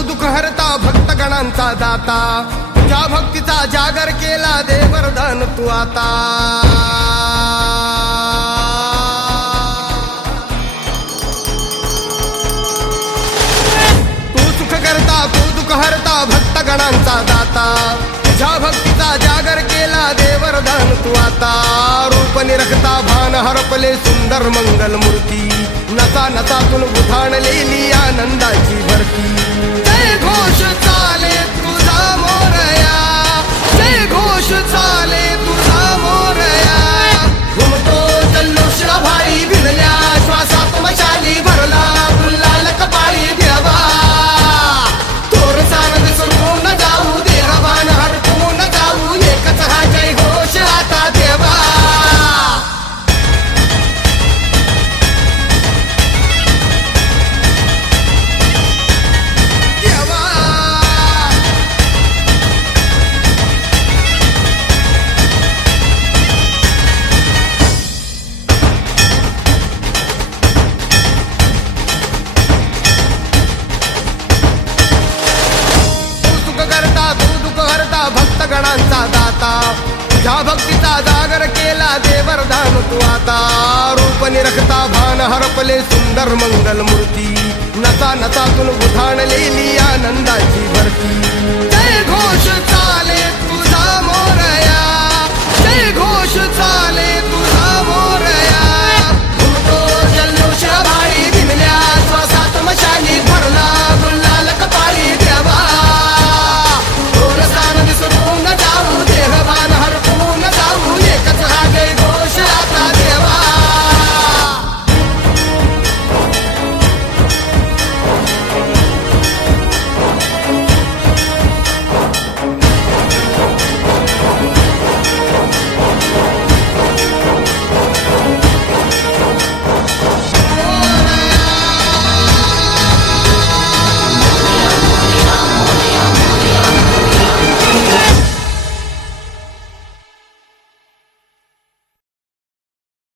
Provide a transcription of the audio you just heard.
दुःख हरता भक्तगणांचा दाता तुझ्या भक्तीचा जागर केला दे वरदान तू आता तू दुःख हरता भक्तगणांचा दाता तुझ्या भक्तीचा जागर केला दे वरदान तू आता रूप निरखता भान हरपले सुंदर मंगल मूर्ती नसा नसातून उधाणलेली आनंदाची भरती जय घोष चाले तुझा मोरया जय घोष चाले तुझा मोरया घुमतो जल्लोष भाई भिडल्या श्वासात मशाली भरला गुलाल कपाळी देवा भक्तगणांचा दाता तुझ्या भक्तीचा जागर केला दे वरदान तू आता रूप निरखता भान हरपले सुंदर मंगल मूर्ती नसा नसातून उधाणलेली